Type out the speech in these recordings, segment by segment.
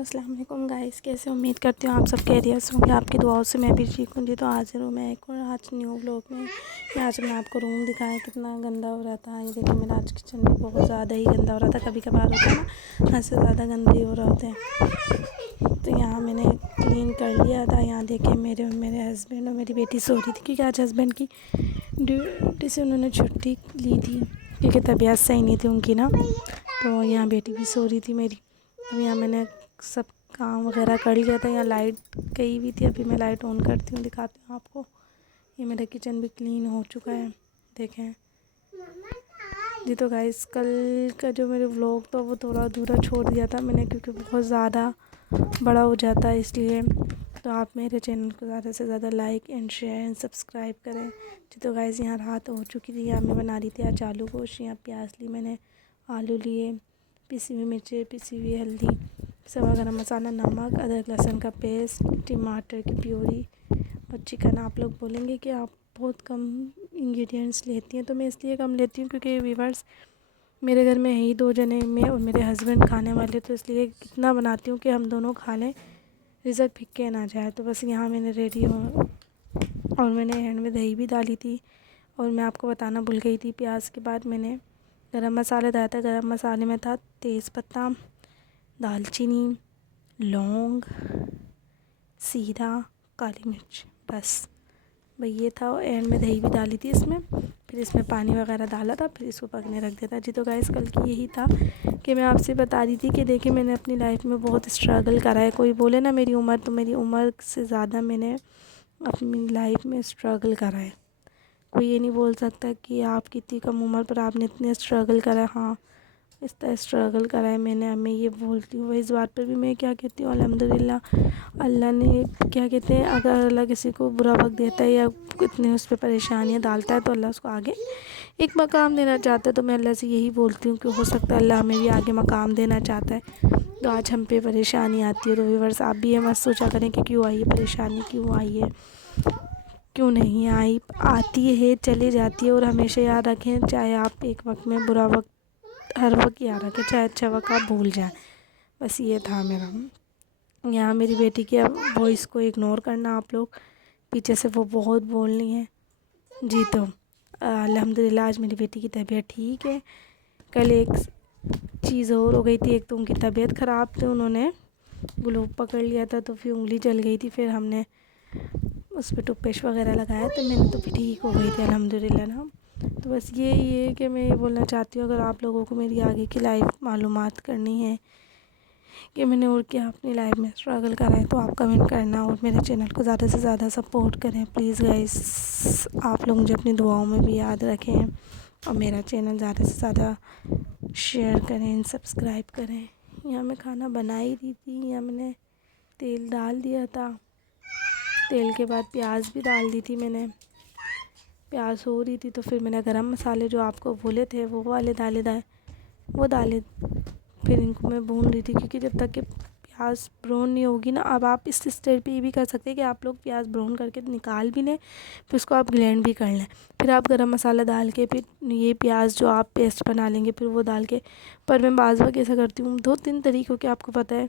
السلام علیکم گائز، کیسے امید کرتی ہوں آپ سب خیریت سے ہوں گے۔ آپ کی دعاؤں سے میں بھی ٹھیک ہوں جی۔ تو حاضر ہوں میں ایک اور آج نیو بلاگ میں۔ آج میں آپ کو روم دکھایا کتنا گندا ہو رہا تھا۔ یہ دیکھیں میرا آج کچن میں بہت زیادہ ہی گندا ہو رہا تھا۔ کبھی کبھار ہوتا ہے نا، حد سے زیادہ گندے ہو رہے ہوتے ہیں۔ تو یہاں میں نے کلین کر لیا تھا۔ یہاں دیکھیں میرے ہسبینڈ اور میری بیٹی سو رہی تھی، کیونکہ آج ہسبینڈ کی ڈیوٹی سے انہوں نے چھٹی لی تھی، کیونکہ طبیعت صحیح نہیں تھی ان کی نا۔ تو یہاں بیٹی بھی سو رہی تھی میری۔ اب یہاں میں نے سب کام وغیرہ کر لیا تھا۔ یہاں لائٹ گئی ہوئی تھی، ابھی میں لائٹ آن کرتی ہوں، دکھاتی ہوں آپ کو۔ یہ میرا کچن بھی کلین ہو چکا ہے، دیکھیں جی۔ تو گائز کل کا جو میرے ولاگ تھا وہ تھوڑا ادھورا چھوڑ دیا تھا میں نے، کیونکہ بہت زیادہ بڑا ہو جاتا ہے اس لیے۔ تو آپ میرے چینل کو زیادہ سے زیادہ like and share and subscribe کریں جی۔ تو گائز یہاں رات ہو چکی تھی، یہاں میں بنا رہی تھی آج آلو گوشت۔ یہاں پیاز لی میں نے، آلو لیے، پسی ہوئی مرچیں، پسی ہوئی ہلدی، سوا گرم مسالہ، نمک، ادرک لہسن کا پیسٹ، ٹماٹر کی پیوری اور چکن۔ آپ لوگ بولیں گے کہ آپ بہت کم انگریڈینٹس لیتی ہیں، تو میں اس لیے کم لیتی ہوں کیونکہ ویورز میرے گھر میں ہے ہی 2 جنے، میں اور میرے ہسبینڈ کھانے والے، تو اس لیے کتنا بناتی ہوں کہ ہم دونوں کھا لیں، رزق پھک کے نہ جائے۔ تو بس یہاں میں نے ریڈی ہوں، اور میں نے اینڈ میں دہی بھی ڈالی تھی، اور میں آپ کو بتانا بھول گئی تھی، پیاز کے بعد میں نے گرم مسالہ ڈالا تھا۔ گرم مسالے میں تھا تیز پتہ، دال چینی، لونگ، زیرہ، کالی مرچ، بس بھئی یہ تھا۔ اور اینڈ میں دہی بھی ڈالی تھی اس میں، پھر اس میں پانی وغیرہ ڈالا تھا، پھر اس کو پکنے رکھ دیا تھا جی۔ تو گائز کل کی یہی تھا کہ میں آپ سے بتا رہی تھی کہ دیکھیں میں نے اپنی لائف میں بہت اسٹرگل کرا ہے۔ کوئی بولے نا میری عمر، تو میری عمر سے زیادہ میں نے اپنی لائف میں اسٹرگل کرا ہے۔ کوئی یہ نہیں بول سکتا کہ آپ کی اتنی کم عمر پر آپ نے اتنے اسٹرگل کرا ہے۔ ہاں، اس طرح اسٹرگل کرا ہے میں نے۔ میں یہ بولتی ہوں، اس بات پر بھی میں کیا کہتی ہوں، الحمدللہ اللہ نے کیا کہتے ہیں، اگر اللہ کسی کو برا وقت دیتا ہے یا اتنے اس پہ پریشانیاں ڈالتا ہے تو اللہ اس کو آگے ایک مقام دینا چاہتا ہے۔ تو میں اللہ سے یہی بولتی ہوں کہ ہو سکتا ہے اللہ ہمیں بھی آگے مقام دینا چاہتا ہے۔ تو آج ہم پہ پریشانی آتی ہے، تو ویورس آپ بھی یہ مت سوچا کریں کہ کیوں آئی ہے پریشانی، کیوں آئی ہے، کیوں نہیں آئی، آتی ہے چلے جاتی ہے۔ اور ہمیشہ یاد رکھیں، چاہے آپ ایک وقت میں برا وقت ہر وقت یاد رکھیں، چاہے اچھا وقت آپ بھول جائیں۔ بس یہ تھا میرا۔ یہاں میری بیٹی کی وائس کو اگنور کرنا آپ لوگ، پیچھے سے وہ بہت بول رہی ہیں جی۔ تو الحمدللہ آج میری بیٹی کی طبیعت ٹھیک ہے۔ کل ایک چیز اور ہو گئی تھی، ایک تو ان کی طبیعت خراب تھی، انہوں نے گلو پکڑ لیا تھا تو پھر انگلی جل گئی تھی، پھر ہم نے اس پہ ٹوتھ وغیرہ لگایا تو میں نے تو پھر ٹھیک ہو گئی تھی الحمدللہ نا۔ تو بس یہی ہے کہ میں یہ بولنا چاہتی ہوں، اگر آپ لوگوں کو میری آگے کی لائف معلومات کرنی ہے کہ میں نے اور کیا اپنی لائف میں اسٹرگل کرا ہے، تو آپ کمنٹ کرنا، اور میرے چینل کو زیادہ سے زیادہ سپورٹ کریں پلیز گائز۔ آپ لوگ مجھے اپنی دعاؤں میں بھی یاد رکھیں، اور میرا چینل زیادہ سے زیادہ شیئر کریں، سبسکرائب کریں۔ یہاں میں کھانا بنا ہی رہی تھی، یہاں میں نے تیل ڈال دیا تھا، تیل کے بعد پیاز بھی ڈال دی تھی میں نے، پیاز ہو رہی تھی تو پھر میں نے گرم مسالے جو آپ کو بولے تھے وہ والے وہ ڈالے، پھر ان کو میں بھون رہی تھی، کیونکہ جب تک کہ پیاز براؤن نہیں ہوگی نا۔ اب آپ اس اسٹیج پہ یہ بھی کر سکتے ہیں کہ آپ لوگ پیاز براؤن کر کے نکال بھی لیں، پھر اس کو آپ گرینڈ بھی کر لیں، پھر آپ گرم مسالہ ڈال کے پھر یہ پیاز جو آپ پیسٹ بنا لیں گے پھر وہ ڈال کے۔ پر میں بعض وقت ایسا کرتی ہوں، 2-3 طریقوں کے آپ کو پتہ ہے،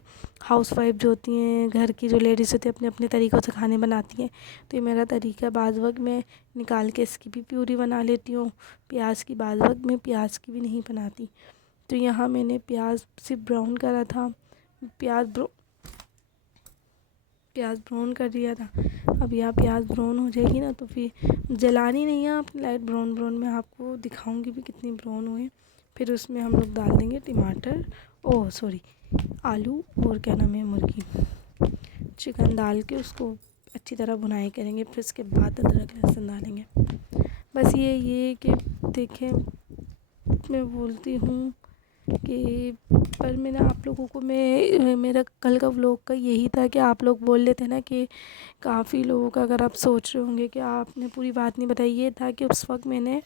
ہاؤس وائف جو ہوتی ہیں، گھر کی جو لیڈیز ہوتی ہیں اپنے اپنے طریقوں سے کھانے بناتی ہیں، تو یہ میرا طریقہ ہے۔ بعض وقت میں نکال کے اس کی بھی پیوری بنا لیتی ہوں پیاز کی، بعض وقت میں پیاز کی بھی نہیں بناتی۔ تو یہاں میں نے پیاز صرف براؤن کرا تھا، پیاز براؤن کر دیا تھا۔ اب یہاں پیاز براؤن ہو جائے گی نا تو پھر جلانی نہیں ہے، آپ لائٹ براؤن میں آپ کو دکھاؤں گی بھی کتنی براؤن ہوئے۔ پھر اس میں ہم لوگ ڈال دیں گے ٹماٹر، آلو، اور کیا نام ہے، مرغی چکن ڈال کے اس کو اچھی طرح بھنائی کریں گے، پھر اس کے بعد ادرک لہسن ڈالیں گے۔ بس یہ کہ دیکھیں میں بولتی ہوں کہ پر میں نے آپ لوگوں کو میرا کل کا ولاگ کا یہی تھا کہ آپ لوگ بول رہے تھے نا کہ کافی لوگوں کا، اگر آپ سوچ رہے ہوں گے کہ آپ نے پوری بات نہیں بتائی، یہ تھا کہ اس وقت میں نے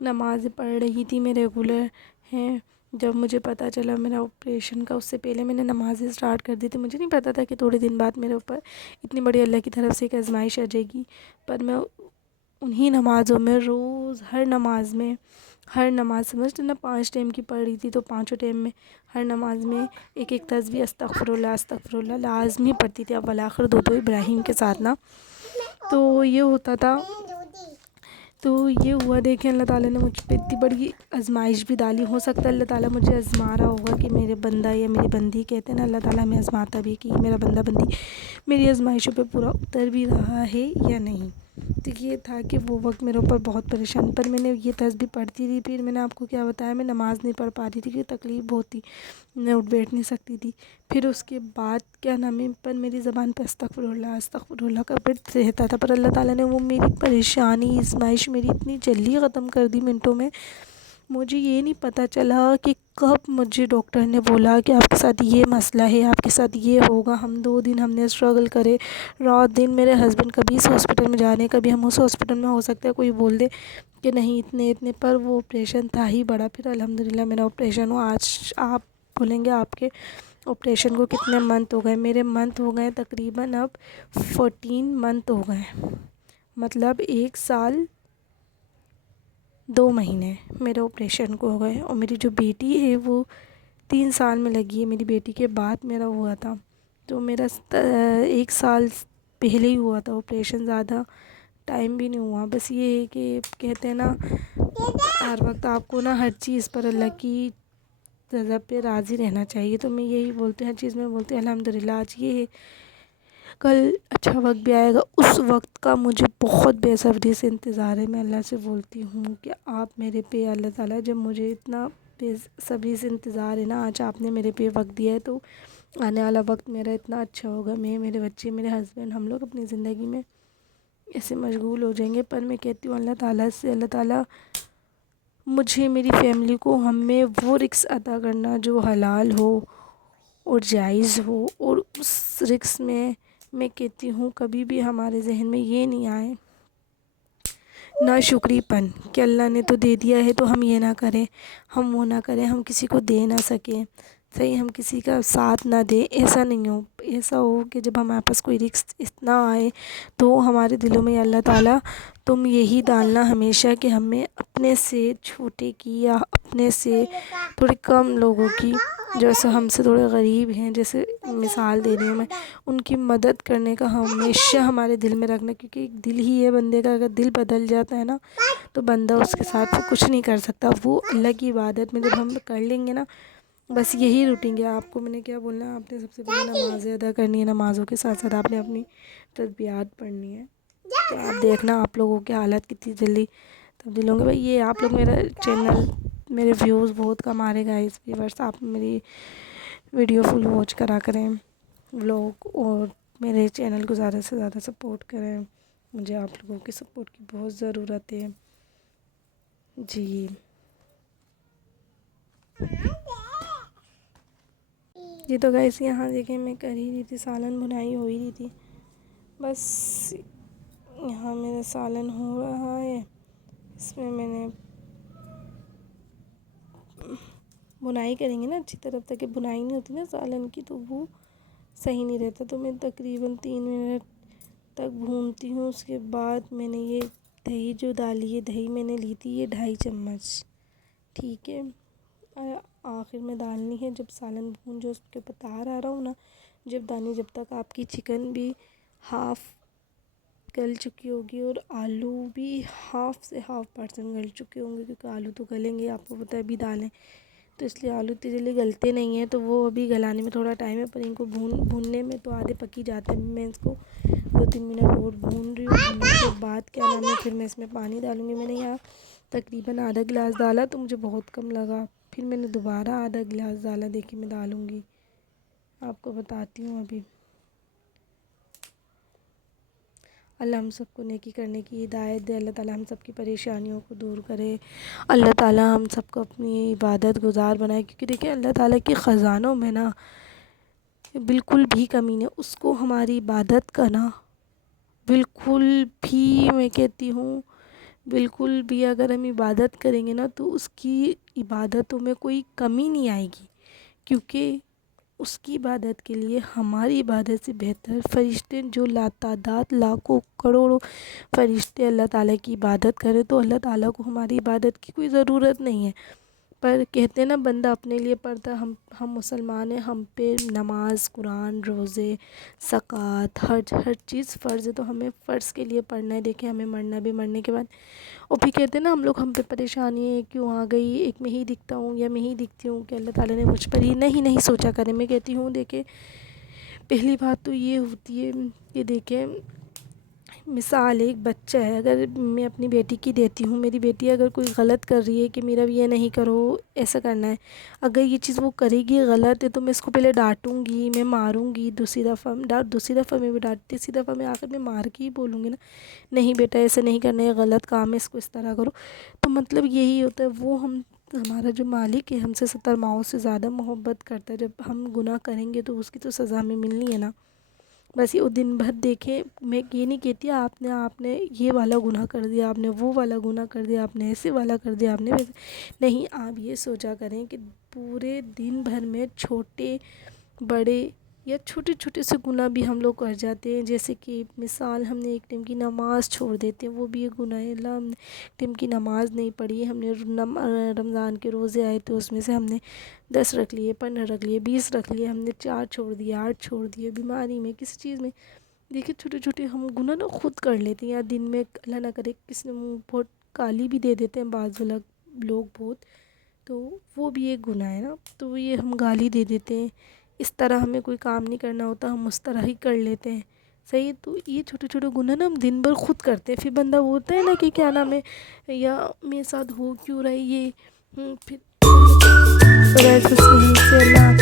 نماز پڑھ رہی تھی، میں ریگولر ہیں، جب مجھے پتہ چلا میرا آپریشن کا، اس سے پہلے میں نے نمازیں اسٹارٹ کر دی تھی۔ مجھے نہیں پتہ تھا کہ تھوڑے دن بعد میرے اوپر اتنی بڑی اللہ کی طرف سے ایک آزمائش آ جائے گی، پر میں انہی نمازوں میں روز ہر نماز میں ہر نماز سمجھتے نا 5 ٹائم کی پڑھ رہی تھی، تو 5 ٹائم میں ہر نماز میں ایک ایک تسبیح استغفر اللہ لازمی پڑھتی تھی، اب والآخر دو ابراہیم کے ساتھ نا. تو یہ ہوتا تھا. تو یہ ہوا. دیکھیں اللہ تعالیٰ نے مجھ پہ اتنی بڑی آزمائش بھی ڈالی. ہو سکتا ہے اللہ تعالیٰ مجھے آزما رہا ہوگا کہ میرے بندہ یا میری بندی، کہتے ہیں نا اللہ تعالیٰ ہمیں آزماتا بھی کہ میرا بندہ بندی میری آزمائشوں پہ پورا اتر بھی رہا ہے یا نہیں. تو یہ تھا کہ وہ وقت میرے اوپر بہت پریشان، پر میں نے یہ تسبیح پڑھتی تھی. پھر میں نے آپ کو کیا بتایا، میں نماز نہیں پڑھ پاتی تھی کیونکہ تکلیف بہت تھی، میں اٹھ بیٹھ نہیں سکتی تھی. پھر اس کے بعد کیا نام ہے، پر میری زبان پہ استغفر اللہ کا پڑھ رہتا تھا. پر اللہ تعالیٰ نے وہ میری پریشانی، آزمائش میری اتنی جلدی ختم کر دی منٹوں میں. مجھے یہ نہیں پتہ چلا کہ کب مجھے ڈاکٹر نے بولا کہ آپ کے ساتھ یہ مسئلہ ہے، آپ کے ساتھ یہ ہوگا. 2 دن ہم نے اسٹرگل کرے، رات دن. میرے ہسبینڈ کبھی اس ہاسپٹل میں جا رہے ہیں، کبھی ہم اس ہاسپٹل میں، ہو سکتا ہے کوئی بول دے کہ نہیں اتنے پر وہ آپریشن تھا ہی بڑا. پھر الحمدللہ میرا آپریشن ہوا. آج آپ بولیں گے آپ کے آپریشن کو کتنے منتھ ہو گئے. میرے منتھ ہو گئے تقریباً اب 14 منتھ ہو گئے، مطلب 1 سال 2 مہینے میرے آپریشن کو ہو گئے. اور میری جو بیٹی ہے وہ 3 سال میں لگی ہے. میری بیٹی کے بعد میرا ہوا تھا، تو میرا 1 سال پہلے ہی ہوا تھا آپریشن، زیادہ ٹائم بھی نہیں ہوا. بس یہ ہے کہ کہتے ہیں نا ہر وقت آپ کو نا ہر چیز پر اللہ کی رضا پہ راضی رہنا چاہیے. تو میں یہی بولتی ہوں، ہر چیز میں بولتی ہوں الحمدللہ. آج یہ ہے، کل اچھا وقت بھی آئے گا، اس وقت کا مجھے بہت بے صبری سے انتظار ہے. میں اللہ سے بولتی ہوں کہ آپ میرے پہ اللہ تعالیٰ، جب مجھے اتنا بے صبری سے انتظار ہے نا، آج آپ نے میرے پہ وقت دیا ہے، تو آنے والا وقت میرا اتنا اچھا ہوگا. میں، میرے بچے، میرے ہسبینڈ، ہم لوگ اپنی زندگی میں ایسے مشغول ہو جائیں گے. پر میں کہتی ہوں اللہ تعالیٰ سے، اللہ تعالیٰ مجھے، میری فیملی کو، ہمیں وہ رزق عطا کرنا جو حلال ہو اور جائز ہو. اور اس رزق میں کہتی ہوں کبھی بھی ہمارے ذہن میں یہ نہیں آئے ناشکری پن کہ اللہ نے تو دے دیا ہے تو ہم یہ نہ کریں، ہم وہ نہ کریں، ہم کسی کو دے نہ سکیں، صحیح، ہم کسی کا ساتھ نہ دیں. ایسا نہیں ہو. ایسا ہو کہ جب ہمارے پاس کوئی رزق اتنا آئے تو ہمارے دلوں میں اللہ تعالیٰ تم یہی ڈالنا ہمیشہ کہ ہمیں اپنے سے چھوٹے کی یا اپنے سے تھوڑے کم لوگوں کی، جیسے ہم سے تھوڑے غریب ہیں، جیسے مثال دے رہی ہوں میں، ان کی مدد کرنے کا ہمیشہ ہمارے دل میں رکھنا. کیونکہ ایک دل ہی ہے بندے کا، اگر دل بدل جاتا ہے نا تو بندہ اس کے ساتھ کچھ نہیں کر سکتا. وہ اللہ کی عبادت میں جب ہم کر لیں گے نا، بس یہی روٹیں گے. آپ کو میں نے کیا بولنا ہے، آپ نے سب سے پہلے نمازیں ادا کرنی ہے، نمازوں کے ساتھ ساتھ آپ نے اپنی تسبیحات پڑھنی ہے. تو آپ دیکھنا آپ لوگوں کے حالات کتنی جلدی تبدیل ہوں گے. بھائی یہ آپ لوگ میرا چینل، میرے ویوز بہت کم آ رہے گائز، ویورس، آپ میری ویڈیو فل واچ کرا کریں ولاگ، اور میرے چینل کو زیادہ سے زیادہ سپورٹ کریں. مجھے آپ لوگوں کی سپورٹ کی بہت ضرورت ہے جی. یہ تو گائز یہاں دیکھیں میں کر ہی رہی تھی، سالن بنائی ہو ہی رہی تھی. بس یہاں میرا سالن ہو رہا ہے، اس میں میں نے بنائی کریں گے نا اچھی طرح، تک کہ بنائی نہیں ہوتی نا سالن کی تو وہ صحیح نہیں رہتا. تو میں تقریباً 3 منٹ تک بھونتی ہوں. اس کے بعد میں نے یہ دہی جو ڈالی ہے، دہی میں نے لی تھی یہ 2.5 چمچ، ٹھیک ہے. آخر میں ڈالنی ہے جب سالن بھون جو اس کے اوپر تار آ رہا ہو نا، جب دانی، جب تک آپ کی چکن بھی ہاف گل چکی ہوگی اور آلو بھی ہاف سے ہاف پرسنٹ گل چکے ہوں گے، کیونکہ آلو تو گلیں گے، آپ کو پتہ ہے ابھی ڈالیں تو اس لیے آلو اتنی جلدی گلتے نہیں ہیں، تو وہ ابھی گلانے میں تھوڑا ٹائم ہے. پر ان کو بھوننے میں تو آدھے پک ہی جاتے ہیں. میں اس کو 2-3 منٹ اور بھون رہی ہوں. بھوننے کے بعد کیا نام ہے، پھر میں اس میں پانی ڈالوں گی. میں نے یہاں تقریباً آدھا گلاس ڈالا تو مجھے بہت کم لگا، پھر میں نے دوبارہ آدھا گلاس ڈالا. دیکھیں میں ڈالوں گی، آپ کو بتاتی ہوں ابھی. اللہ ہم سب کو نیکی کرنے کی ہدایت دے. اللہ تعالیٰ ہم سب کی پریشانیوں کو دور کرے. اللہ تعالیٰ ہم سب کو اپنی عبادت گزار بنائے. کیونکہ دیکھیں اللہ تعالیٰ کے خزانوں میں نا بالکل بھی کمی نہیں. اس کو ہماری عبادت کا نا بالکل بھی، میں کہتی ہوں بالکل بھی، اگر ہم عبادت کریں گے نا تو اس کی عبادتوں میں کوئی کمی نہیں آئے گی. کیونکہ اس کی عبادت کے لیے ہماری عبادت سے بہتر فرشتے جو لاتعداد لاکھوں کروڑوں فرشتے اللہ تعالیٰ کی عبادت کرے، تو اللہ تعالیٰ کو ہماری عبادت کی کوئی ضرورت نہیں ہے۔ پر کہتے ہیں نا بندہ اپنے لیے پڑھتا ہے، ہم مسلمان ہیں، ہم پہ نماز، قرآن، روزے، زکوٰۃ، حج، ہر چیز فرض ہے، تو ہمیں فرض کے لیے پڑھنا ہے۔ دیکھیں ہمیں مرنا بھی، مرنے کے بعد اور پھر کہتے ہیں نا ہم پہ پریشانی ہے کیوں آ گئی، ایک میں ہی دکھتا ہوں یا میں ہی دکھتی ہوں کہ اللہ تعالیٰ نے مجھ پر ہی نہیں سوچا کرے۔ میں کہتی ہوں دیکھیں پہلی بات تو یہ ہوتی ہے کہ دیکھیں مثال ایک بچہ ہے، اگر میں اپنی بیٹی کی دیتی ہوں، میری بیٹی اگر کوئی غلط کر رہی ہے کہ میرا یہ نہیں کرو، ایسا کرنا ہے، اگر یہ چیز وہ کرے گی غلط ہے تو میں اس کو پہلے ڈانٹوں گی، میں ماروں گی، دوسری دفعہ میں بھی ڈانٹ، تیسری دفعہ میں آخر میں مار کے ہی بولوں گی نا نہیں بیٹا ایسے نہیں کرنا ہے، غلط کام ہے، اس کو اس طرح کرو۔ تو مطلب یہی ہوتا ہے، وہ ہمارا جو مالک ہے ہم سے 70 ماؤں سے زیادہ محبت کرتا ہے۔ جب ہم گناہ کریں گے تو اس کی تو سزا ہمیں ملنی ہے نا۔ بس یہ دن بھر دیکھیں، میں یہ نہیں کہتی آپ نے یہ والا گناہ کر دیا، آپ نے وہ والا گناہ کر دیا، آپ نے ایسے والا کر دیا، آپ نے ویسے نہیں، آپ یہ سوچا کریں کہ پورے دن بھر میں چھوٹے بڑے یا چھوٹے چھوٹے سے گناہ بھی ہم لوگ کر جاتے ہیں، جیسے کہ مثال ہم نے ایک ٹائم کی نماز چھوڑ دیتے ہیں، وہ بھی ایک گناہ ہے۔ اللہ ہم نے ایک ٹائم کی نماز نہیں پڑھی، ہم نے رمضان کے روزے آئے تو اس میں سے ہم نے 10 رکھ لیے، 15 رکھ لیے، 20 رکھ لیے، ہم نے 4 چھوڑ دیے، 8 چھوڑ دیے، بیماری میں کسی چیز میں دیکھیں چھوٹے چھوٹے ہم گناہ نا خود کر لیتے ہیں، یا دن میں اللہ نہ کرے کسی نے منہ بہت کالی بھی دے دیتے ہیں بعض لوگ بہت، تو وہ بھی ایک گناہ ہے نا۔ تو یہ ہم گالی دے دیتے ہیں، اس طرح ہمیں کوئی کام نہیں کرنا ہوتا، ہم اس طرح ہی کر لیتے ہیں، صحیح ہے۔ تو یہ چھوٹے چھوٹے گناہ نا ہم دن بھر خود کرتے ہیں، پھر بندہ بولتا ہے نا کہ کیا نام ہے یا میرے ساتھ ہو کیوں رہا ہے یہ، پھر بغیر کچھ نہیں سے اللہ